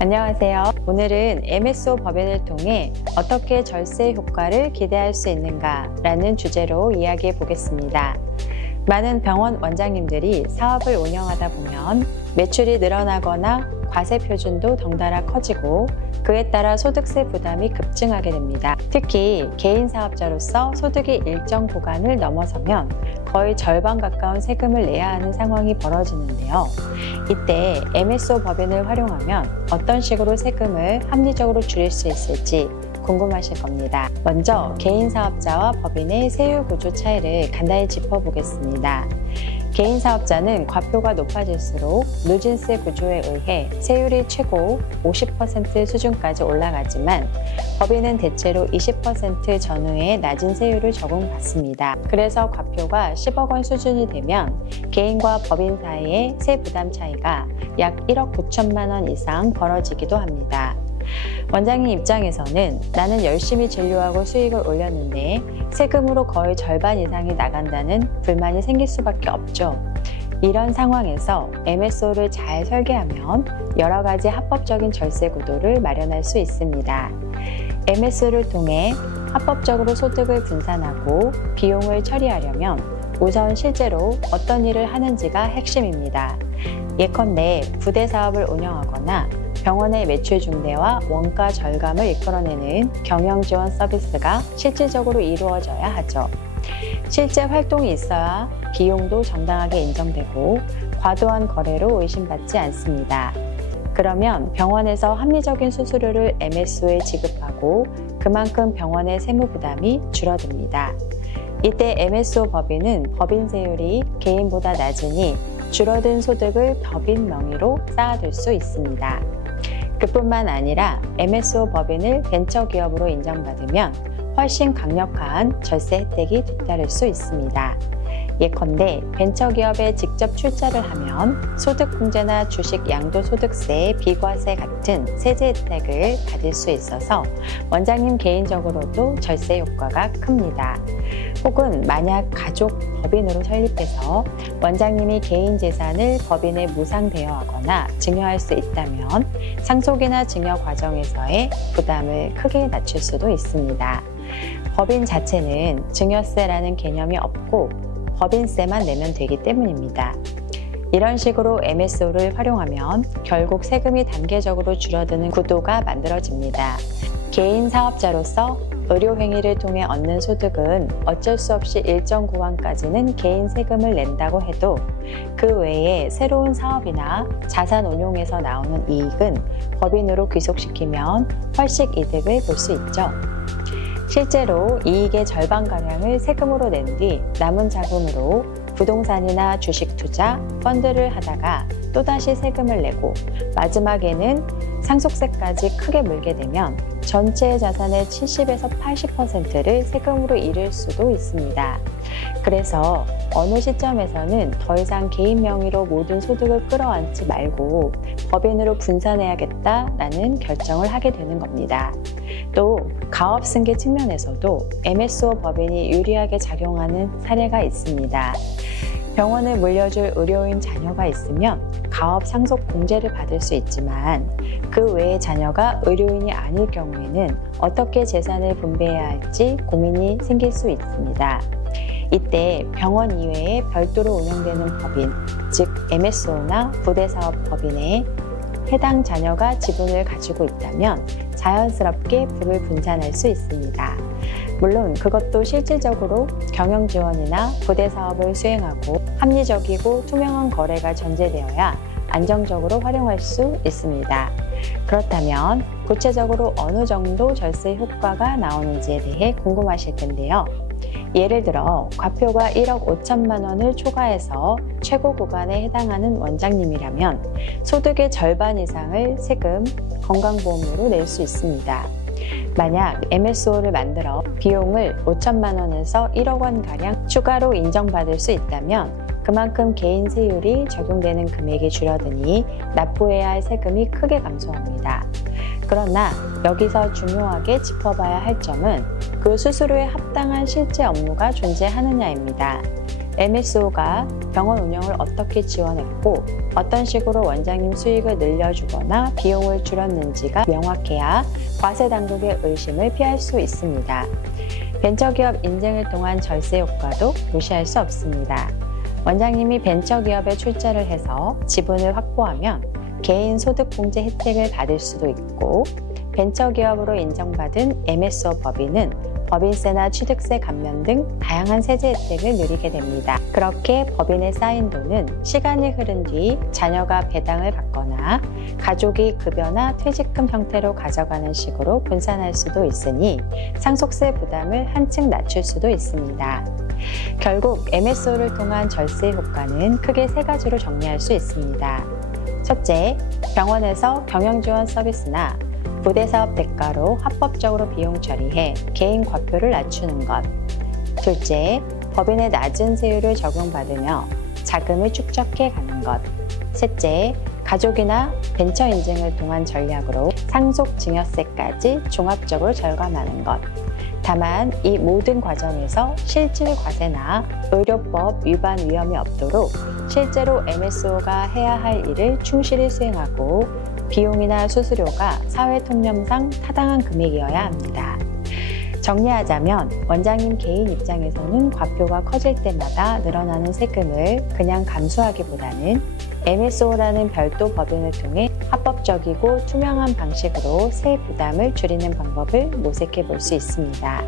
안녕하세요. 오늘은 MSO 법인을 통해 어떻게 절세 효과를 기대할 수 있는가 라는 주제로 이야기해 보겠습니다. 많은 병원 원장님들이 사업을 운영하다 보면 매출이 늘어나거나 과세 표준도 덩달아 커지고 그에 따라 소득세 부담이 급증하게 됩니다. 특히 개인 사업자로서 소득이 일정 구간을 넘어서면 거의 절반 가까운 세금을 내야 하는 상황이 벌어지는데요. 이때 MSO 법인을 활용하면 어떤 식으로 세금을 합리적으로 줄일 수 있을지 궁금하실 겁니다. 먼저 개인 사업자와 법인의 세율 구조 차이를 간단히 짚어보겠습니다. 개인 사업자는 과표가 높아질수록 누진세 구조에 의해 세율이 최고 50% 수준까지 올라가지만 법인은 대체로 20% 전후의 낮은 세율을 적용받습니다. 그래서 과표가 10억 원 수준이 되면 개인과 법인 사이의 세 부담 차이가 약 1억 9천만 원 이상 벌어지기도 합니다. 원장님 입장에서는 나는 열심히 진료하고 수익을 올렸는데 세금으로 거의 절반 이상이 나간다는 불만이 생길 수밖에 없죠. 이런 상황에서 MSO를 잘 설계하면 여러 가지 합법적인 절세 구도를 마련할 수 있습니다. MSO를 통해 합법적으로 소득을 분산하고 비용을 처리하려면 우선 실제로 어떤 일을 하는지가 핵심입니다. 예컨대 부대 사업을 운영하거나 병원의 매출 증대와 원가 절감을 이끌어내는 경영 지원 서비스가 실질적으로 이루어져야 하죠. 실제 활동이 있어야 비용도 정당하게 인정되고 과도한 거래로 의심받지 않습니다. 그러면 병원에서 합리적인 수수료를 MSO에 지급하고 그만큼 병원의 세무 부담이 줄어듭니다. 이때 MSO 법인은 법인 세율이 개인보다 낮으니 줄어든 소득을 법인 명의로 쌓아둘 수 있습니다. 그뿐만 아니라 MSO 법인을 벤처기업으로 인정받으면 훨씬 강력한 절세 혜택이 뒤따를 수 있습니다. 예컨대 벤처기업에 직접 출자를 하면 소득공제나 주식 양도소득세, 비과세 같은 세제 혜택을 받을 수 있어서 원장님 개인적으로도 절세 효과가 큽니다. 혹은 만약 가족 법인으로 설립해서 원장님이 개인 재산을 법인에 무상 대여하거나 증여할 수 있다면 상속이나 증여 과정에서의 부담을 크게 낮출 수도 있습니다. 법인 자체는 증여세라는 개념이 없고 법인세만 내면 되기 때문입니다. 이런 식으로 MSO를 활용하면 결국 세금이 단계적으로 줄어드는 구도가 만들어집니다. 개인 사업자로서 의료행위를 통해 얻는 소득은 어쩔 수 없이 일정 구간까지는 개인 세금을 낸다고 해도 그 외에 새로운 사업이나 자산 운용에서 나오는 이익은 법인으로 귀속시키면 훨씬 이득을 볼 수 있죠. 실제로 이익의 절반가량을 세금으로 낸 뒤 남은 자금으로 부동산이나 주식 투자, 펀드를 하다가 또다시 세금을 내고 마지막에는 상속세까지 크게 물게 되면 전체 자산의 70에서 80%를 세금으로 잃을 수도 있습니다. 그래서 어느 시점에서는 더 이상 개인 명의로 모든 소득을 끌어안지 말고 법인으로 분산해야겠다라는 결정을 하게 되는 겁니다. 또 가업승계 측면에서도 MSO 법인이 유리하게 작용하는 사례가 있습니다. 병원을 물려줄 의료인 자녀가 있으면 가업 상속 공제를 받을 수 있지만 그 외의 자녀가 의료인이 아닐 경우에는 어떻게 재산을 분배해야 할지 고민이 생길 수 있습니다. 이때 병원 이외에 별도로 운영되는 법인, 즉 MSO나 부대사업 법인에 해당 자녀가 지분을 가지고 있다면 자연스럽게 부를 분산할 수 있습니다. 물론 그것도 실질적으로 경영 지원이나 부대 사업을 수행하고 합리적이고 투명한 거래가 전제되어야 안정적으로 활용할 수 있습니다. 그렇다면 구체적으로 어느 정도 절세 효과가 나오는지에 대해 궁금하실 텐데요. 예를 들어 과표가 1억 5천만 원을 초과해서 최고 구간에 해당하는 원장님이라면 소득의 절반 이상을 세금, 건강보험료로 낼 수 있습니다. 만약 MSO를 만들어 비용을 5천만 원에서 1억 원가량 추가로 인정받을 수 있다면 그만큼 개인 세율이 적용되는 금액이 줄어드니 납부해야 할 세금이 크게 감소합니다. 그러나 여기서 중요하게 짚어봐야 할 점은 그 수수료에 합당한 실제 업무가 존재하느냐입니다. MSO가 병원 운영을 어떻게 지원했고 어떤 식으로 원장님 수익을 늘려주거나 비용을 줄였는지가 명확해야 과세 당국의 의심을 피할 수 있습니다. 벤처기업 인증을 통한 절세 효과도 무시할 수 없습니다. 원장님이 벤처기업에 출자를 해서 지분을 확보하면 개인 소득공제 혜택을 받을 수도 있고, 벤처기업으로 인정받은 MSO 법인은 법인세나 취득세 감면 등 다양한 세제 혜택을 누리게 됩니다. 그렇게 법인에 쌓인 돈은 시간이 흐른 뒤 자녀가 배당을 받거나 가족이 급여나 퇴직금 형태로 가져가는 식으로 분산할 수도 있으니 상속세 부담을 한층 낮출 수도 있습니다. 결국 MSO를 통한 절세 효과는 크게 세 가지로 정리할 수 있습니다. 첫째, 병원에서 경영지원 서비스나 부대사업 대가로 합법적으로 비용 처리해 개인 과표를 낮추는 것. 둘째, 법인의 낮은 세율을 적용받으며 자금을 축적해 가는 것. 셋째, 가족이나 벤처 인증을 통한 전략으로 상속 증여세까지 종합적으로 절감하는 것. 다만 이 모든 과정에서 실질 과세나 의료법 위반 위험이 없도록 실제로 MSO가 해야 할 일을 충실히 수행하고 비용이나 수수료가 사회통념상 타당한 금액이어야 합니다. 정리하자면 원장님 개인 입장에서는 과표가 커질 때마다 늘어나는 세금을 그냥 감수하기보다는 MSO라는 별도 법인을 통해 합법적이고 투명한 방식으로 세 부담을 줄이는 방법을 모색해 볼 수 있습니다.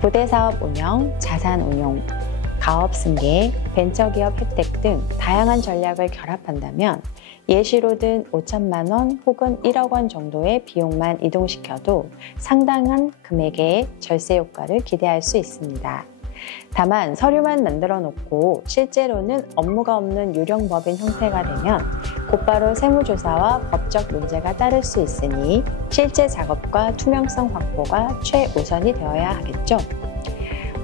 부대사업 운영, 자산 운용, 가업 승계, 벤처기업 혜택 등 다양한 전략을 결합한다면 예시로 든 5천만 원 혹은 1억 원 정도의 비용만 이동시켜도 상당한 금액의 절세 효과를 기대할 수 있습니다. 다만 서류만 만들어 놓고 실제로는 업무가 없는 유령법인 형태가 되면 곧바로 세무조사와 법적 문제가 따를 수 있으니 실제 작업과 투명성 확보가 최우선이 되어야 하겠죠.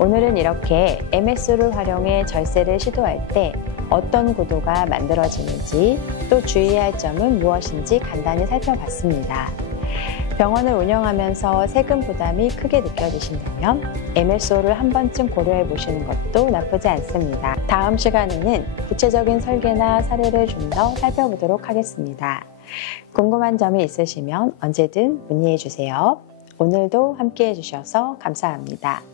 오늘은 이렇게 MSO를 활용해 절세를 시도할 때 어떤 구도가 만들어지는지 또 주의해야 할 점은 무엇인지 간단히 살펴봤습니다. 병원을 운영하면서 세금 부담이 크게 느껴지신다면 MSO를 한 번쯤 고려해 보시는 것도 나쁘지 않습니다. 다음 시간에는 구체적인 설계나 사례를 좀 더 살펴보도록 하겠습니다. 궁금한 점이 있으시면 언제든 문의해 주세요. 오늘도 함께 해주셔서 감사합니다.